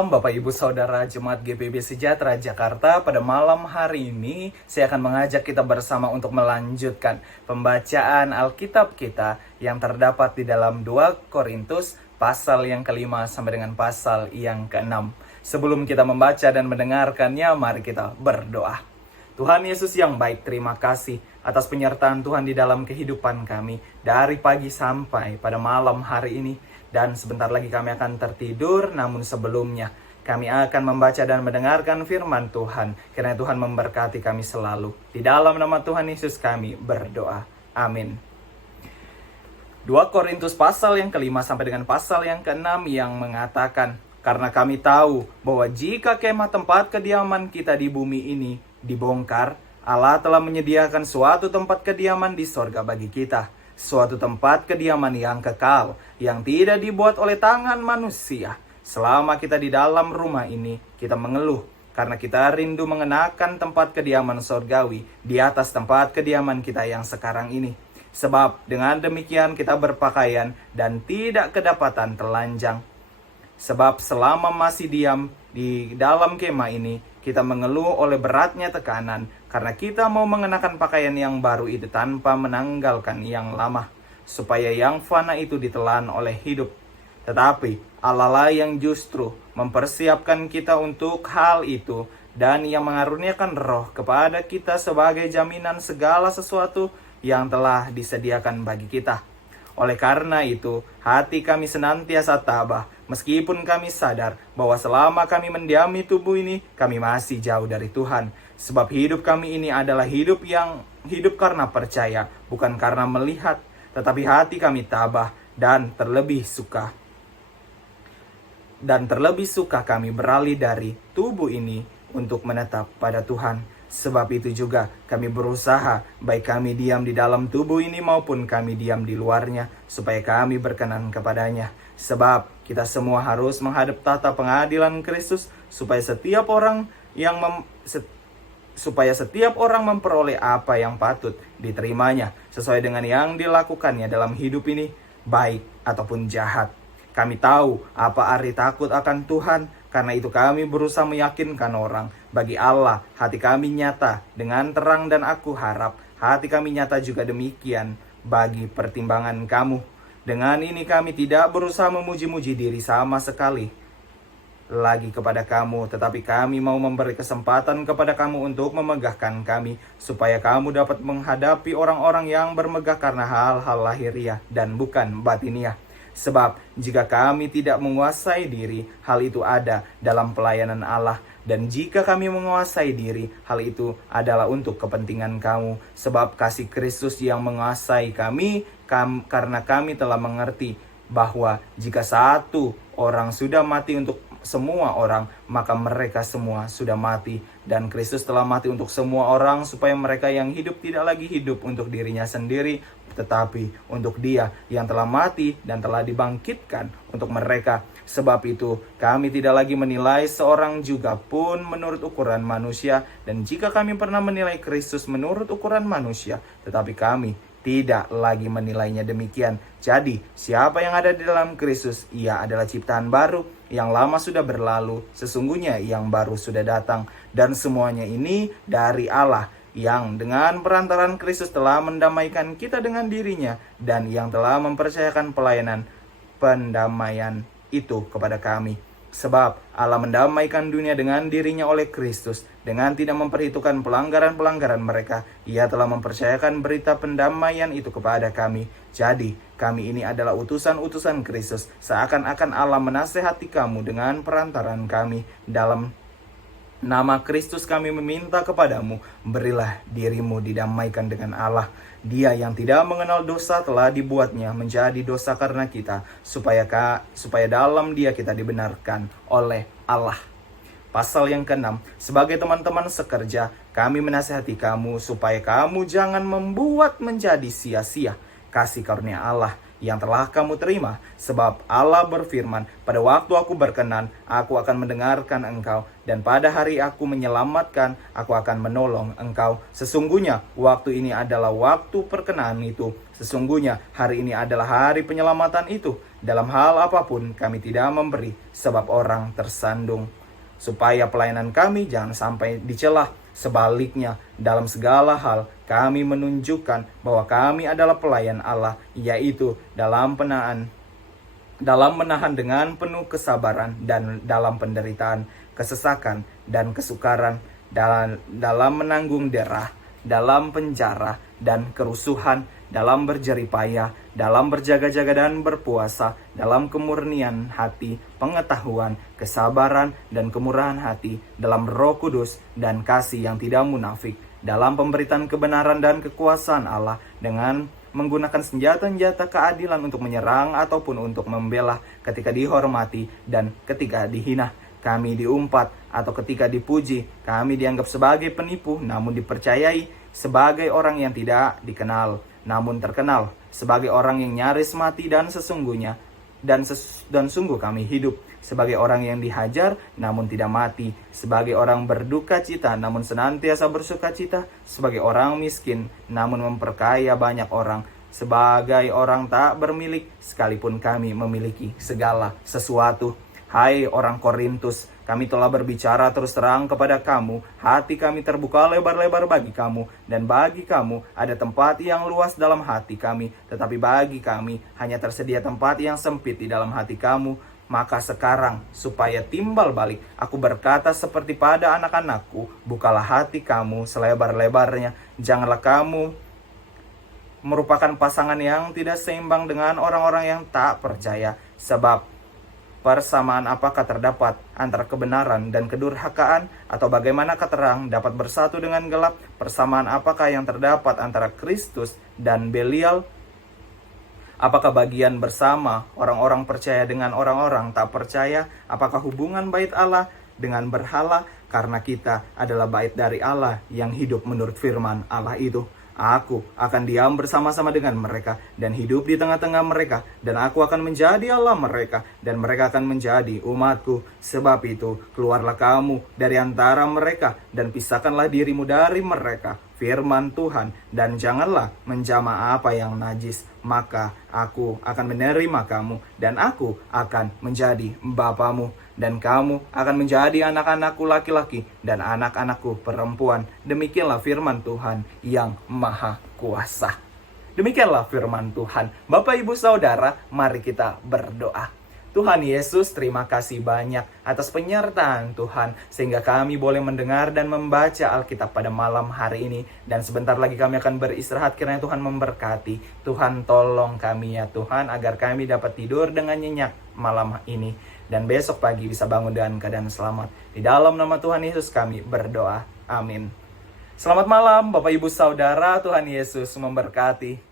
Shalom Bapak Ibu Saudara Jemaat GPIB Sejahtera Jakarta. Pada malam hari ini saya akan mengajak kita bersama untuk melanjutkan pembacaan Alkitab kita yang terdapat di dalam 2 Korintus pasal yang kelima sampai dengan pasal yang keenam. Sebelum kita membaca dan mendengarkannya, mari kita berdoa. Tuhan Yesus yang baik, terima kasih atas penyertaan Tuhan di dalam kehidupan kami dari pagi sampai pada malam hari ini. Dan sebentar lagi kami akan tertidur, namun sebelumnya kami akan membaca dan mendengarkan firman Tuhan. Kiranya Tuhan memberkati kami selalu. Di dalam nama Tuhan Yesus kami berdoa. Amin. 2 Korintus pasal yang kelima sampai dengan pasal yang keenam yang mengatakan, karena kami tahu bahwa jika kemah tempat kediaman kita di bumi ini dibongkar, Allah telah menyediakan suatu tempat kediaman di sorga bagi kita. Suatu tempat kediaman yang kekal, yang tidak dibuat oleh tangan manusia. Selama kita di dalam rumah ini, kita mengeluh karena kita rindu mengenakan tempat kediaman sorgawi di atas tempat kediaman kita yang sekarang ini. Sebab dengan demikian kita berpakaian dan tidak kedapatan telanjang. Sebab selama masih diam di dalam kemah ini, kita mengeluh oleh beratnya tekanan, karena kita mau mengenakan pakaian yang baru itu tanpa menanggalkan yang lama, supaya yang fana itu ditelan oleh hidup. Tetapi Allah lah yang justru mempersiapkan kita untuk hal itu, dan yang mengaruniakan roh kepada kita sebagai jaminan segala sesuatu yang telah disediakan bagi kita. Oleh karena itu, hati kami senantiasa tabah, meskipun kami sadar bahwa selama kami mendiami tubuh ini, kami masih jauh dari Tuhan. Sebab hidup kami ini adalah hidup karena percaya, bukan karena melihat. Tetapi hati kami tabah dan terlebih suka kami beralih dari tubuh ini untuk menetap pada Tuhan. Sebab itu juga kami berusaha, baik kami diam di dalam tubuh ini maupun kami diam di luarnya, supaya kami berkenan kepadanya. Sebab kita semua harus menghadap tahta pengadilan Kristus, supaya setiap orang memperoleh apa yang patut diterimanya, sesuai dengan yang dilakukannya dalam hidup ini, baik ataupun jahat. Kami tahu apa arti takut akan Tuhan, karena itu kami berusaha meyakinkan orang. Bagi Allah, hati kami nyata dengan terang, dan aku harap hati kami nyata juga demikian bagi pertimbangan kamu. Dengan ini kami tidak berusaha memuji-muji diri sama sekali lagi kepada kamu, tetapi kami mau memberi kesempatan kepada kamu untuk memegahkan kami, supaya kamu dapat menghadapi orang-orang yang bermegah karena hal-hal lahiriah dan bukan batiniah. Sebab jika kami tidak menguasai diri, hal itu ada dalam pelayanan Allah. Dan jika kami menguasai diri, hal itu adalah untuk kepentingan kamu. Sebab kasih Kristus yang menguasai kami, karena kami telah mengerti bahwa jika satu orang sudah mati untuk semua orang, maka mereka semua sudah mati. Dan Kristus telah mati untuk semua orang, supaya mereka yang hidup tidak lagi hidup untuk dirinya sendiri, tetapi untuk Dia yang telah mati dan telah dibangkitkan untuk mereka. Sebab itu kami tidak lagi menilai seorang juga pun menurut ukuran manusia. Dan jika kami pernah menilai Kristus menurut ukuran manusia, tetapi kami tidak lagi menilainya demikian. Jadi siapa yang ada di dalam Kristus, ia adalah ciptaan baru. Yang lama sudah berlalu, sesungguhnya yang baru sudah datang. Dan semuanya ini dari Allah, yang dengan perantaran Kristus telah mendamaikan kita dengan dirinya, dan yang telah mempercayakan pelayanan pendamaian itu kepada kami. Sebab Allah mendamaikan dunia dengan dirinya oleh Kristus, dengan tidak memperhitungkan pelanggaran-pelanggaran mereka. Ia telah mempercayakan berita pendamaian itu kepada kami. Jadi kami ini adalah utusan-utusan Kristus, seakan-akan Allah menasehati kamu dengan perantaran kami. Dalam nama Kristus kami meminta kepadamu, berilah dirimu didamaikan dengan Allah. Dia yang tidak mengenal dosa telah dibuatnya menjadi dosa karena kita, supaya dalam Dia kita dibenarkan oleh Allah. Pasal yang keenam, sebagai teman-teman sekerja, kami menasihati kamu supaya kamu jangan membuat menjadi sia-sia kasih karunia Allah yang telah kamu terima. Sebab Allah berfirman, pada waktu aku berkenan, aku akan mendengarkan engkau, dan pada hari aku menyelamatkan, aku akan menolong engkau. Sesungguhnya waktu ini adalah waktu perkenan itu. Sesungguhnya hari ini adalah hari penyelamatan itu. Dalam hal apapun kami tidak memberi, sebab orang tersandung. Supaya pelayanan kami jangan sampai dicela. Sebaliknya, dalam segala hal kami menunjukkan bahwa kami adalah pelayan Allah, yaitu dalam menahan dengan penuh kesabaran dan dalam penderitaan, kesesakan dan kesukaran, dalam menanggung derah, dalam penjara dan kerusuhan, dalam berjerih payah, dalam berjaga-jaga dan berpuasa, dalam kemurnian hati, pengetahuan, kesabaran, dan kemurahan hati, dalam Roh Kudus dan kasih yang tidak munafik, dalam pemberitaan kebenaran dan kekuasaan Allah, dengan menggunakan senjata-senjata keadilan untuk menyerang ataupun untuk membela, ketika dihormati dan ketika dihina. Kami diumpat atau ketika dipuji, kami dianggap sebagai penipu, namun dipercayai, sebagai orang yang tidak dikenal namun terkenal, sebagai orang yang nyaris mati dan sesungguhnya dan sungguh kami hidup, sebagai orang yang dihajar namun tidak mati, sebagai orang berduka cita namun senantiasa bersuka cita, sebagai orang miskin namun memperkaya banyak orang, sebagai orang tak bermilik sekalipun kami memiliki segala sesuatu. Hai orang Korintus, kami telah berbicara terus terang kepada kamu, hati kami terbuka lebar-lebar bagi kamu, dan bagi kamu ada tempat yang luas dalam hati kami, tetapi bagi kami hanya tersedia tempat yang sempit di dalam hati kamu. Maka sekarang, supaya timbal balik, aku berkata seperti pada anak-anakku, bukalah hati kamu selebar-lebarnya, janganlah kamu merupakan pasangan yang tidak seimbang dengan orang-orang yang tak percaya, sebab persamaan apakah terdapat antara kebenaran dan kedurhakaan? Atau bagaimanakah terang dapat bersatu dengan gelap? Persamaan apakah yang terdapat antara Kristus dan Belial? Apakah bagian bersama orang-orang percaya dengan orang-orang tak percaya? Apakah hubungan bait Allah dengan berhala? Karena kita adalah bait dari Allah yang hidup menurut firman Allah itu. Aku akan diam bersama-sama dengan mereka dan hidup di tengah-tengah mereka, dan aku akan menjadi Allah mereka, dan mereka akan menjadi umatku. Sebab itu, keluarlah kamu dari antara mereka, dan pisahkanlah dirimu dari mereka, firman Tuhan, dan janganlah menjamah apa yang najis. Maka aku akan menerima kamu, dan aku akan menjadi bapamu, dan kamu akan menjadi anak-anakku laki-laki dan anak-anakku perempuan. Demikianlah firman Tuhan yang Maha Kuasa. Demikianlah firman Tuhan. Bapak, Ibu, Saudara, mari kita berdoa. Tuhan Yesus, terima kasih banyak atas penyertaan Tuhan, sehingga kami boleh mendengar dan membaca Alkitab pada malam hari ini. Dan sebentar lagi kami akan beristirahat, kiranya Tuhan memberkati. Tuhan tolong kami ya Tuhan, agar kami dapat tidur dengan nyenyak malam ini, dan besok pagi bisa bangun dengan keadaan selamat. Di dalam nama Tuhan Yesus kami berdoa. Amin. Selamat malam Bapak, Ibu, Saudara. Tuhan Yesus memberkati.